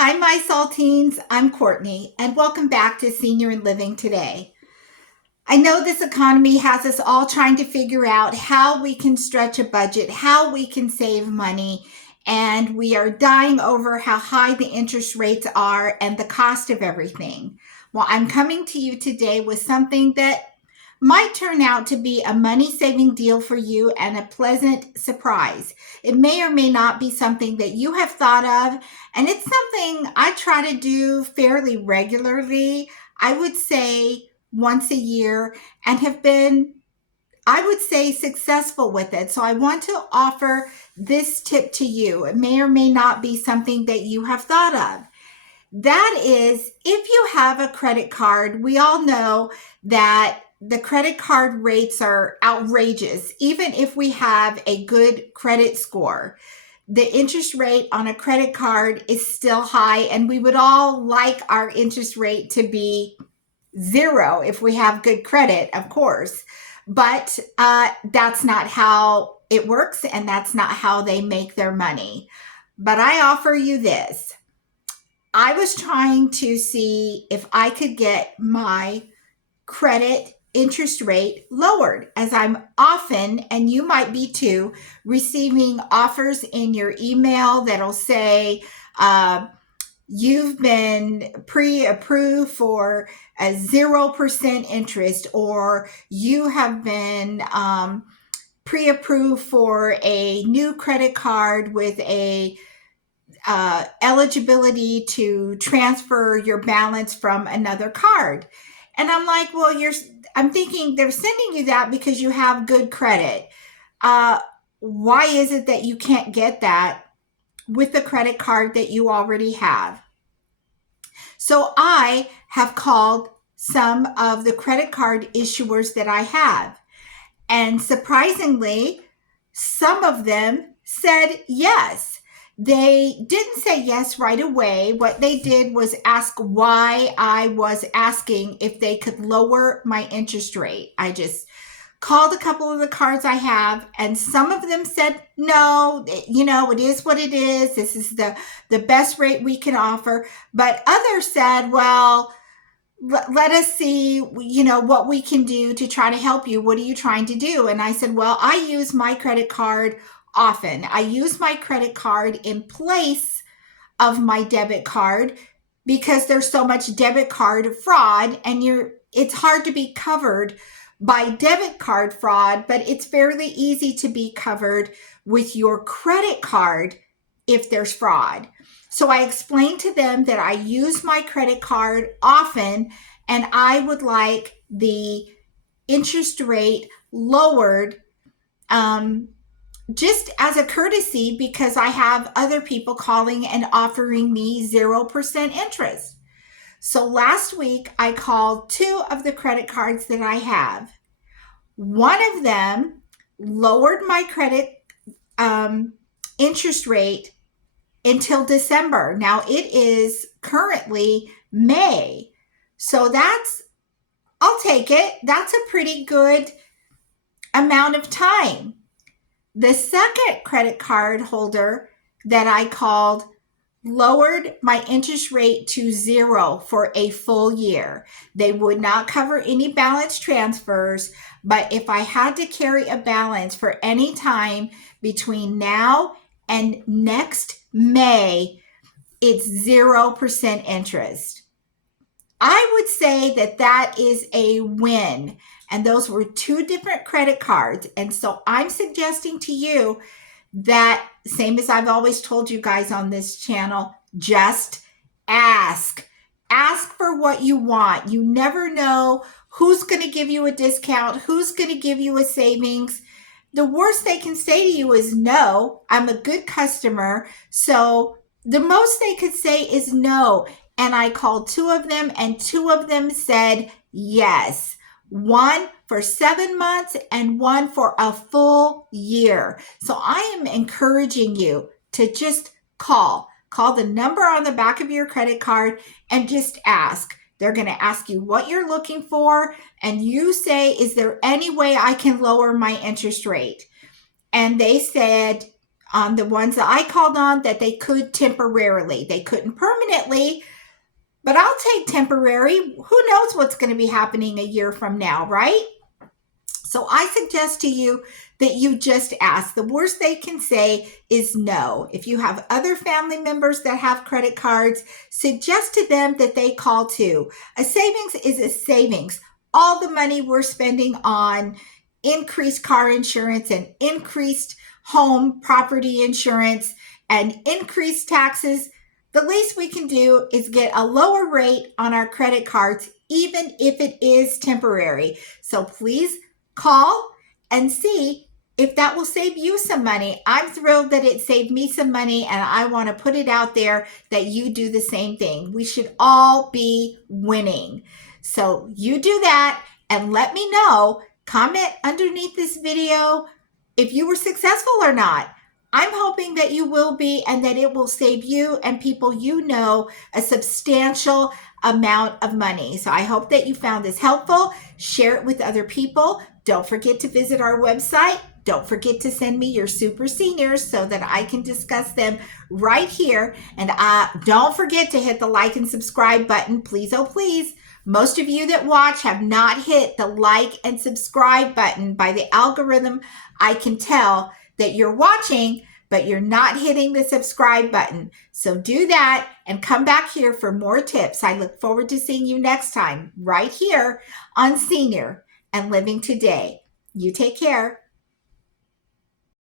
Hi, my saltines. I'm Courtney, and welcome back to Senior and Living Today. I know this economy has us all trying to figure out how we can stretch a budget, how we can save money, and we are dying over how high the interest rates are and the cost of everything. Well, I'm coming to you today with something that might turn out to be a money saving deal for you and a pleasant surprise. It may or may not be something that you have thought of, and it's something I try to do fairly regularly. I would say once a year, and have been, I would say, successful with it. So I want to offer this tip to you. It may or may not be something that you have thought of. That is, if you have a credit card, we all know that the credit card rates are outrageous, even if we have a good credit score. The interest rate on a credit card is still high, and we would all like our interest rate to be zero if we have good credit, of course. But that's not how it works, and that's not how they make their money. But I offer you this. I was trying to see if I could get my credit interest rate lowered, as I'm often, and you might be too, receiving offers in your email that'll say, you've been pre-approved for a 0% interest, or you have been pre-approved for a new credit card with a eligibility to transfer your balance from another card. And I'm like, well, I'm thinking they're sending you that because you have good credit. Uh, why is it that you can't get that with the credit card that you already have? So I have called some of the credit card issuers that I have. And surprisingly, some of them said yes. They didn't say yes right away. What they did was ask why I was asking if they could lower my interest rate. I just called a couple of the cards I have, and some of them said, no, it is what it is. This is the best rate we can offer. But others said, well, let us see, what we can do to try to help you. What are you trying to do? And I said, well, I use my credit card often. I use my credit card in place of my debit card because there's so much debit card fraud, and it's hard to be covered by debit card fraud, but it's fairly easy to be covered with your credit card if there's fraud. So I explained to them that I use my credit card often, and I would like the interest rate lowered, just as a courtesy, because I have other people calling and offering me 0% interest. So last week I called two of the credit cards that I have. One of them lowered my credit interest rate until December. Now it is currently May. So I'll take it. That's a pretty good amount of time. The second credit card holder that I called lowered my interest rate to 0 for a full year. They would not cover any balance transfers, but if I had to carry a balance for any time between now and next May, it's 0% interest. I would say that is a win. And those were two different credit cards. And so I'm suggesting to you that, same as I've always told you guys on this channel, just ask. Ask for what you want. You never know who's going to give you a discount, who's going to give you a savings. The worst they can say to you is no. I'm a good customer. So the most they could say is no. And I called two of them, and two of them said yes. One for 7 months and one for a full year. So I am encouraging you to just call the number on the back of your credit card and just ask. They're going to ask you what you're looking for, and you say, is there any way I can lower my interest rate? And they said, on the ones that I called on that they could temporarily. They couldn't permanently, but I'll take temporary. Who knows what's going to be happening a year from now, right? So I suggest to you that you just ask. The worst they can say is no. If you have other family members that have credit cards, suggest to them that they call too. A savings is a savings. All the money we're spending on increased car insurance and increased home property insurance and increased taxes, the least we can do is get a lower rate on our credit cards, even if it is temporary. So please call and see if that will save you some money. I'm thrilled that it saved me some money, and I want to put it out there that you do the same thing. We should all be winning. So you do that and let me know. Comment underneath this video if you were successful or not. I'm hoping that you will be, and that it will save you and people you know a substantial amount of money. So I hope that you found this helpful. Share it with other people. Don't forget to visit our website. Don't forget to send me your super seniors so that I can discuss them right here. And don't forget to hit the like and subscribe button. Please, oh please. Most of you that watch have not hit the like and subscribe button. By the algorithm, I can tell that you're watching, but you're not hitting the subscribe button. So do that and come back here for more tips. I look forward to seeing you next time right here on Senior and Living Today. You take care.